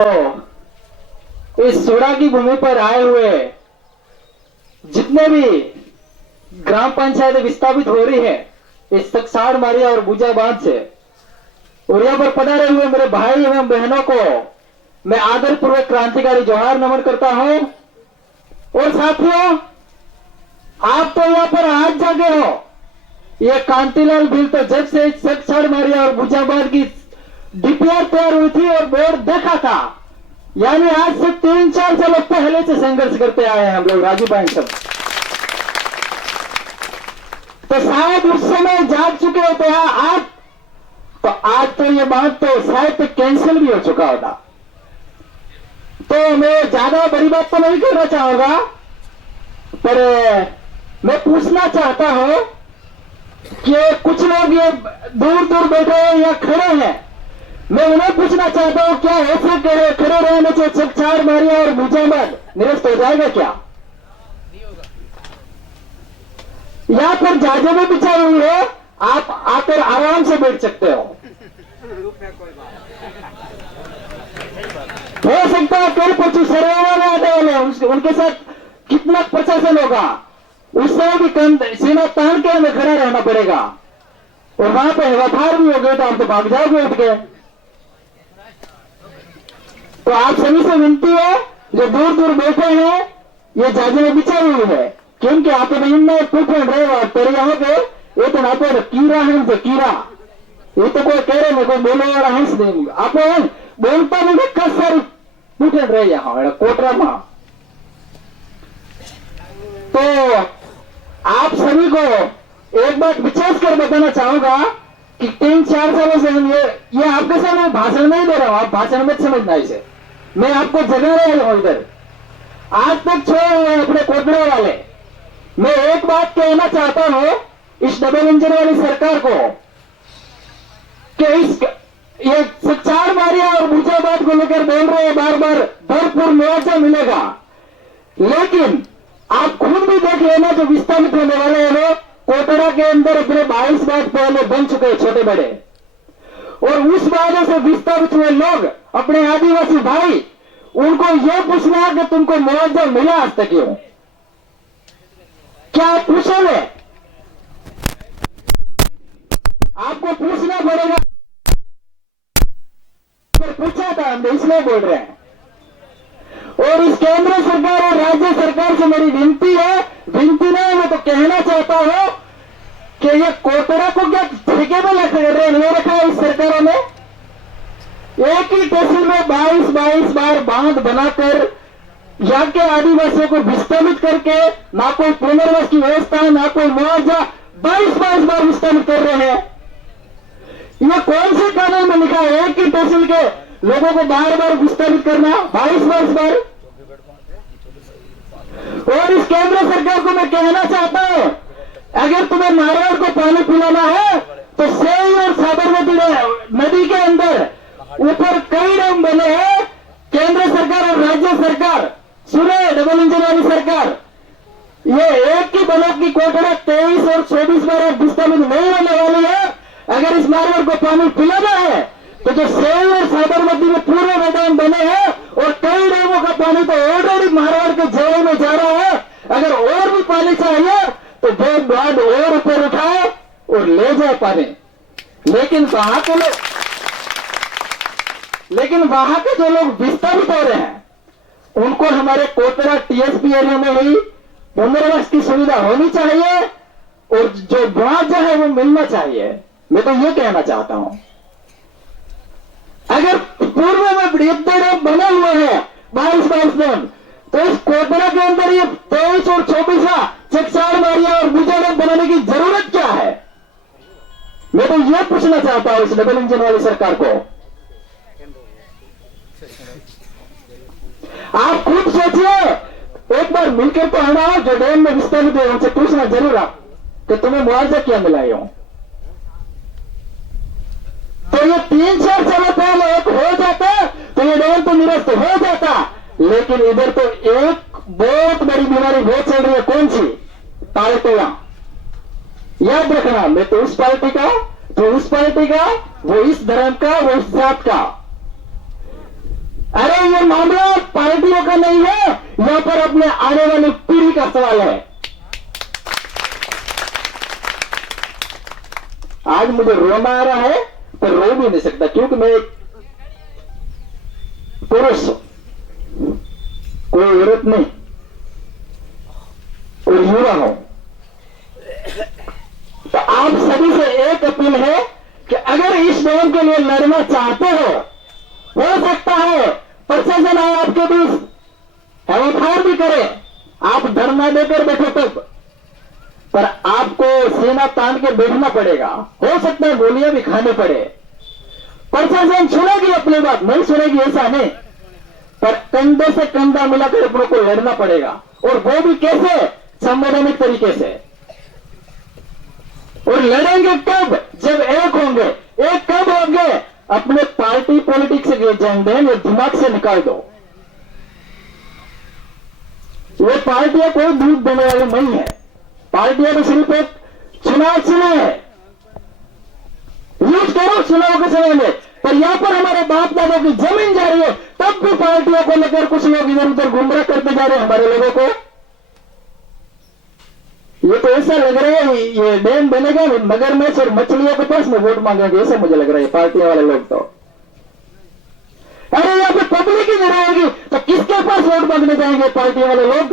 तो इस सूड़ा की भूमि पर आए हुए जितने भी ग्राम पंचायतें विस्थापित हो रही है इस सकसाड़ मारिया और बुजाबाद से, और यहाँ पर पधारे हुए मेरे भाई एवं बहनों को मैं आदरपूर्वक क्रांतिकारी जोहार नमन करता हूं। और साथियों, आप तो यहाँ पर आज जागे हो, ये कांतिलाल बिल तो जब से सकसाड़ मारिया और बुजाबाद की डीपीआर तैयार हुई थी और बोर्ड देखा था, यानी आज से 3-4 सालों पहले से संघर्ष करते आए हैं हम लोग राजू भाई सब। तो शायद उस समय जाग चुके होते हैं आप, तो आज तो ये बात तो शायद कैंसिल भी हो चुका होता। तो मैं ज्यादा बड़ी बात तो नहीं करना चाहूंगा, पर मैं पूछना चाहता हूं कि कुछ लोग ये दूर दूर बैठे हैं या खड़े हैं, मैं उन्हें पूछना चाहता हूं, क्या ऐसे खड़े रहने से सकसाड़ मारिया और बुजाबाद निरस्त हो जाएगा क्या? यहाँ पर जाजे में बिछाई हुई है, आप आकर आराम से बैठ सकते हो सकता है कल 25 सरेवा में आने वाले उनके साथ कितना प्रशासन होगा, उससे भी कम सीना तान के हमें खड़ा रहना पड़ेगा। और वहां पे हवाफार भी हो गए तो आप तो भाग जाओगे उठ के। तो आप सभी से विनती है जो दूर दूर बैठे हैं, ये जाजे में बिछाई हुई है, क्योंकि आप पूछ रहे हो तेरे यहाँ पे ये तो ना तो कीड़ा है, तो कीड़ा ये तो कोई कह रहे कोई बोले वाला हंस देंगे आप बोलता नहीं, कस सारी पूछ रहे यहाँ कोटरा में। तो आप सभी को एक बात विशेष कर बताना चाहूंगा कि 3-4 सालों से हम ये आपके सामने भाषण नहीं दे रहा हूं, आप भाषण मत समझना इसे, मैं आपको जगा रहा हूं इधर। आज तक छोड़े हुए अपने कोटरे वाले, मैं एक बात कहना चाहता हूं इस डबल इंजन वाली सरकार को कि ये सकसाड़ मारिया और बुजाबाद को लेकर बोल रहे हैं बार बार भरपूर मुआवजा मिलेगा, लेकिन आप खुद भी देख लेना जो विस्थापित होने वाले हैं लोग कोटरा के अंदर अपने 22 बार पहले बन चुके हैं छोटे बड़े, और उस बातों से विस्थापित हुए लोग अपने आदिवासी भाई, उनको यह पूछना है कि तुमको मुआवजा मिला आज तक क्यों? क्या आप पूछोगे? आपको पूछना पड़ेगा, पूछा था हम इसलिए बोल रहे हैं। और इस केंद्र सरकार और राज्य सरकार से मेरी विनती नहीं, मैं तो कहना चाहता हूं कि ये कोटरा को क्या ठेके में नहीं रखा है इस सरकारों ने? एक ही तहसील में 22 बार बांध बनाकर यहाँ के आदिवासियों को विस्थापित करके ना कोई पुनर्वास की व्यवस्था, ना कोई मुआवजा, 22 बार विस्थापित कर रहे हैं। ये कौन से कानून में लिखा है एक ही तहसील के लोगों को बार बार विस्थापित करना 22 बार? और इस केंद्र सरकार को मैं कहना चाहता हूं, अगर तुम्हें मारवाड़ को पानी पिलाना है तो सेई और साबरमती नदी के अंदर ऊपर कई डैम बने हैं। केंद्र सरकार और राज्य सरकार सुने, डबल इंजन वाली सरकार, ये एक ही ब्लॉक की कोटरा 23 और 24 बार विस्थापित नहीं होने वाली है। अगर इस मारवाड़ को पानी पिलाना है तो जो सेई और साबरमती में पूरे मैदान बने हैं और कई डैमों का पानी तो ऑलरेडी मारवाड़ के जेल में जा रहा है, अगर और भी पानी चाहिए तो दो बांध और ऊपर उठाए और ले जाए पानी। लेकिन वहां के जो लोग विस्थापित हो रहे हैं उनको हमारे कोटरा टीएसपी एरिया में ही पुनर्वास की सुविधा होनी चाहिए और जो मुआवजा है वो मिलना चाहिए। मैं तो ये कहना चाहता हूं, अगर पूर्व में डैम बने हुए हैं 22 डैम, तो इस कोटरा के अंदर ये 23 और 24 सकसाड़ मारिया और बुजाबाद बनाने की जरूरत क्या है? मैं तो ये पूछना चाहता हूं इस डबल इंजन वाली सरकार को। आप खुद सोचिए, एक बार मिलकर तो हमारा जो डैम में विस्थापित है उनसे पूछना जरूर आप कि तुम्हें मुआवजा क्या मिला हो। तो ये 3-4 सालों पहले एक हो जाता तो ये डैम तो निरस्त हो जाता, लेकिन इधर तो एक बहुत बड़ी बीमारी बहुत चल रही है। कौन सी? पार्टियां। याद रखना, मैं तो उस पार्टी का, तो उस पार्टी का, वो इस धर्म का, वो इस जात का। अरे ये मामला पार्टियों का नहीं है, यहां पर अपने आने वाली पीढ़ी का सवाल है। आज मुझे रोना आ रहा है पर रो भी नहीं सकता, क्योंकि मैं एक पुरुष हूं, कोई औरत नहीं, और युवा हूं। तो आप सभी से एक अपील है कि अगर इस डेम के लिए लड़ना चाहते हो सकता है प्रशासन आए आपके बीच एफआईआर भी करे, आप धरना देकर बैठो तब, पर आपको सीना तान के बैठना पड़ेगा। हो सकता है गोलियां भी खाने पड़े। प्रशासन सुनेगी अपनी बात, नहीं सुनेगी ऐसा नहीं, पर कंधे से कंधा मिलाकर अपनों को लड़ना पड़ेगा, और वो भी कैसे? संवैधानिक तरीके से। और लड़ेंगे कब? जब एक होंगे। एक कब होंगे? अपने पार्टी पॉलिटिक्स के एजेंडे ये दिमाग से निकाल दो। ये पार्टियां कोई दूध देने वाली नहीं है, पार्टियां तो सिर्फ एक चुनाव चिन्ह है, यूज करो चुनाव के समय में। पर यहां पर हमारे बाप दादों की जमीन जा रही है, तब भी पार्टियों को लेकर कुछ लोग इधर उधर गुमराह करते जा रहे हैं हमारे लोगों को। ये तो ऐसा लग रहा है ये डैम बनेगा मगरमच्छ और मछलियों के पास में वोट मांगेंगे, ऐसा मुझे लग रहा है पार्टियों वाले लोग। तो अरे यहाँ पे पब्लिक ही नहीं रहेगी तो किसके पास वोट मांगने जाएंगे पार्टियों वाले लोग?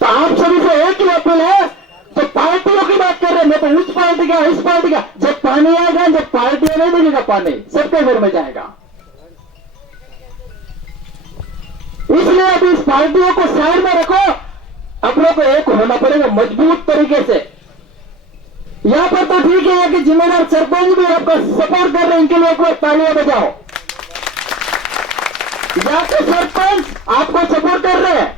तो आप सभी से एक ही अपील है, तो पार्टियों की बात कर रहे हैं, मैं तो उस पार्टी का इस पार्टी का। जब पानी आएगा, जब पार्टियां नहीं देगा पानी, सबके घर में जाएगा। इसलिए अभी इस पार्टियों को साइड में रखो, अपनों को एक होना पड़ेगा मजबूत तरीके से। यहां पर तो ठीक है कि जिम्मेदार सरपंच भी आपका सपोर्ट कर रहे हैं, इनके लिए एक बार तालियां बजाओ। यहाँ के सरपंच आपको सपोर्ट कर रहे हैं,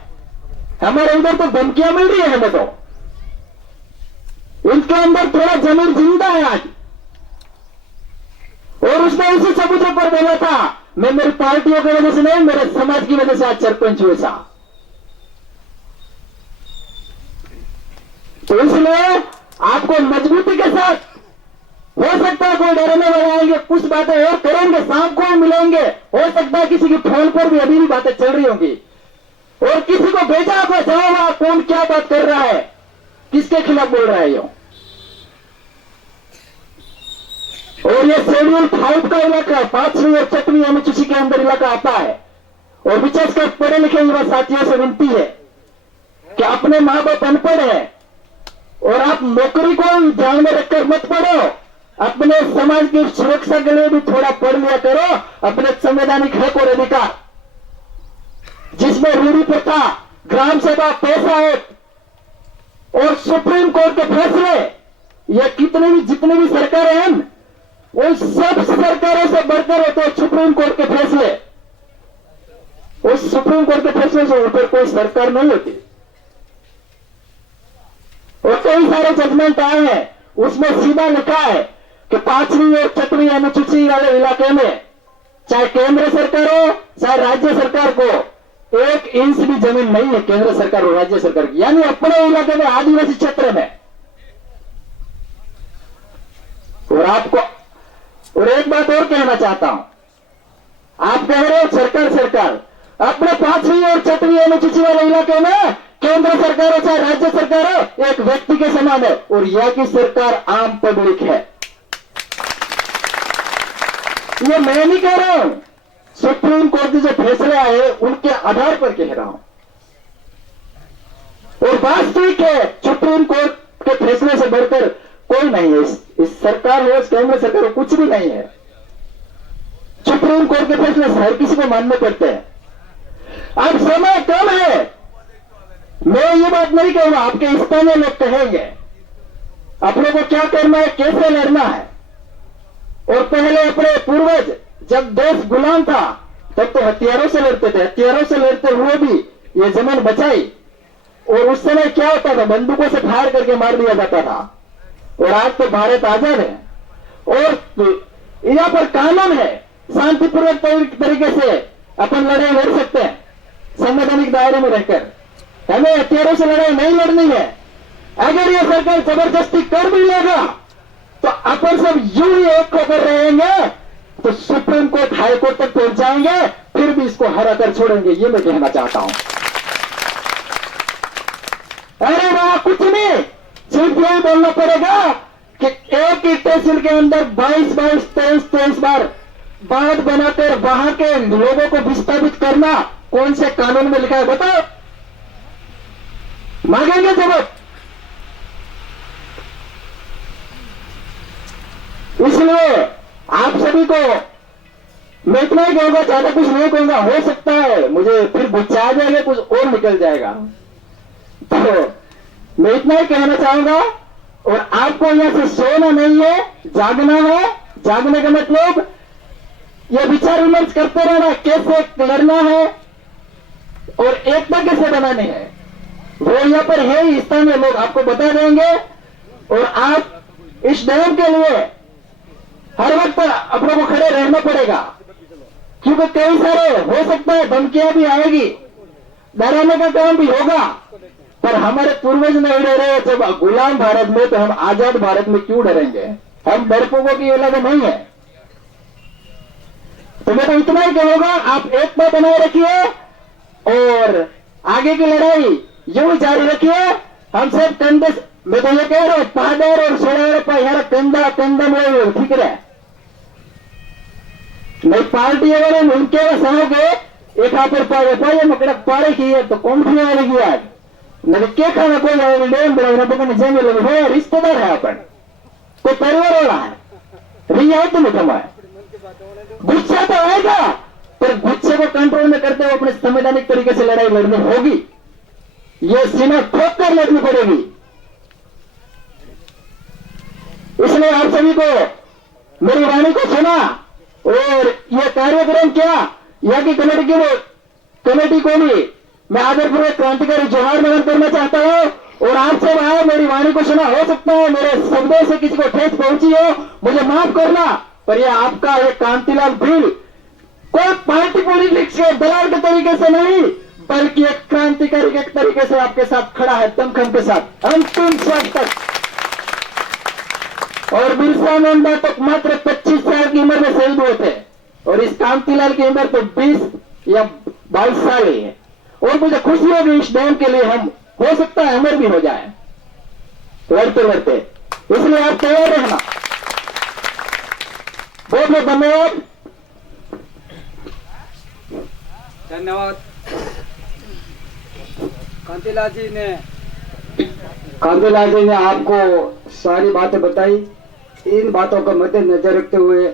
हमारे इधर तो धमकियां मिल रही है हमें। तो इनके अंदर थोड़ा जमीन जिंदा है आज, और उसने इसी सबूतों पर बोला था मैं मेरी पार्टियों की वजह से नहीं, मेरे समाज की वजह से आज सरपंच हुए सा। तो इसलिए आपको मजबूती के साथ, हो सकता है कोई डरने वाले आएंगे, कुछ बातें और करेंगे, शाम को मिलेंगे, हो सकता है किसी की फोन पर भी अभी भी बातें चल रही होंगी, और किसी को भेजा आपको जाओ वहां कौन क्या बात कर रहा है, किसके खिलाफ बोल रहा है ये। और ये शेड्यूल 5 का इलाका है, 5वीं और 6वीं अनुसूची के अंदर इलाका आता है। और विशेषकर पढ़े लिखे युवा साथियों से विनती है कि अपने मां बाप अनपढ़ है, और आप नौकरी को ध्यान में रखकर मत पढ़ो, अपने समाज की सुरक्षा के लिए भी थोड़ा पढ़ लिया करो, अपने संवैधानिक हक और अधिकार, जिसमें रूढ़ी प्रथा, ग्राम सभा, पैसा एक्ट और सुप्रीम कोर्ट के फैसले, ये कितने भी जितने भी सरकारें हैं उन सब सरकारों से बढ़कर होते हैं सुप्रीम कोर्ट के फैसले। उस सुप्रीम कोर्ट के फैसले से ऊपर कोई सरकार नहीं होती। और कई सारे जजमेंट आए हैं, उसमें सीधा लिखा है कि 5वीं और 6वीं अनुसूची वाले इलाके में चाहे केंद्र सरकार हो चाहे राज्य सरकार को 1 इंच भी जमीन नहीं है, केंद्र सरकार और राज्य सरकार की, यानी अपने इलाके में आदिवासी क्षेत्र में। और आपको और एक बात और कहना चाहता हूं, आप कह रहे हो सरकार, अपने 5वीं और 6वीं अनुसूची वाले इलाके में केंद्र सरकार हो चाहे राज्य सरकार हो, एक व्यक्ति के समान है, और यह की सरकार आम पब्लिक है। ये मैं नहीं कह रहा हूं, सुप्रीम कोर्ट के जो फैसले आए उनके आधार पर कह रहा हूं। और वास्तविक है, सुप्रीम कोर्ट के फैसले से बढ़कर कोई नहीं है, इस सरकार हो, इस केंद्र सरकार हो, कुछ भी नहीं है। सुप्रीम कोर्ट के फैसले हर किसी को मानने पड़ते हैं। अब समय कम है, मैं ये बात नहीं कहूंगा, आपके स्थानीय लोग कहेंगे अपने को क्या करना है, कैसे लड़ना है। और पहले अपने पूर्वज जब देश गुलाम था तब तो हथियारों से लड़ते थे, हथियारों से लड़ते हुए भी ये जमीन बचाई। और उस समय क्या होता था, बंदूकों से फायर करके मार दिया जाता था। और आज तो भारत आजाद है, और यहाँ पर कानून है, शांतिपूर्वक तरीके से अपन लड़ाई लड़ सकते हैं संवैधानिक दायरे में रहकर। हमें हथियारों से लड़ाई नहीं लड़नी है। अगर ये सरकार जबरदस्ती कर भी लेगा तो अपन सब यूं ही एक होकर रहेंगे तो सुप्रीम कोर्ट हाई कोर्ट तक पहुंच जाएंगे, फिर भी इसको हरा कर छोड़ेंगे, ये मैं कहना चाहता हूं। अरे वहां कुछ नहीं, सिर्फ यही बोलना पड़ेगा कि एक ही तहसील के अंदर 22-22, 23-23 बार बांध बनाकर वहां के लोगों को विस्थापित करना कौन से कानून में लिखा है बताओ? मांगेंगे जवाब। इसलिए आप सभी को मैं इतना ही कहूंगा, ज्यादा कुछ नहीं कहूंगा। हो सकता है मुझे फिर गुस्सा आ जाएगा, कुछ और निकल जाएगा, तो मैं इतना ही कहना चाहूंगा। और आपको यहां से सोना नहीं है, जागना है। जागने का मतलब यह विचार विमर्श करते रहना, कैसे लड़ना है और एकता कैसे बनानी है, वो यहां पर है, स्थानीय लोग आपको बता देंगे। और आप इस डैम के लिए हर वक्त आप लोगों को खड़े रहना पड़ेगा, क्योंकि कई सारे हो सकता है धमकियां भी आएगी, डराने का काम भी होगा, पर हमारे पूर्वज नहीं डरे जब गुलाम भारत में, तो हम आजाद भारत में क्यों डरेंगे? हम डरपोकों की औलाद नहीं है। तो मैं तो इतना ही कहूंगा, आप एकता बनाए रखिए और आगे की लड़ाई यूं जारी रखिए। हम सब कंधे, मैं तो ये कह रहा हूं, पादर और सोड़ार पर कंधा कंधा में ठीक रहे। नहीं पार्टी अगर उनके सहोगे एक पर पाए मकड़ा पारे की है तो कौन सी आएगी आज? नहीं क्या खाना कोई डेम बड़ा पकड़ने जमीन लगे, रिश्तेदार है अपन, कोई परिवार वाला है, रियायत नहीं कमाए। गुस्सा तो आएगा, पर गुस्से को कंट्रोल में करते हुए अपने संवैधानिक तरीके से लड़ाई लड़नी होगी, ये सीमा ठोक कर लड़नी पड़ेगी। इसलिए आप सभी को मेरी वाणी को सुना और यह कार्यक्रम क्या, यहाँ की कमेटी को भी मैं आदरपूर्वक क्रांतिकारी जोहार नमन करना चाहता हूं। और आप सब आए, मेरी वाणी को सुना। हो सकता है मेरे शब्दों से किसी को ठेस पहुंची हो, मुझे माफ करना, पर यह आपका एक कांतिलाल भील कोई पार्टी पॉलिटिक्स के दलाल के तरीके से नहीं, बल्कि एक क्रांतिकारी के तरीके से आपके साथ खड़ा है, दमखम के साथ अंतिम श्वास तक। और बिरसा मुंडा तक मात्र 25 साल की उम्र में शहीद हुए थे, और इस कांतिलाल की उम्र तो 20 या 22 साल ही है। और मुझे खुशी होगी इस डैम के लिए, हम हो सकता है अमर भी हो जाए लड़ते लड़ते। इसलिए आप तैयार रहना। बहुत बहुत धन्यवाद। धन्यवाद कांतिलाल जी ने आपको सारी बातें बताई। इन बातों का मद्देनजर रखते हुए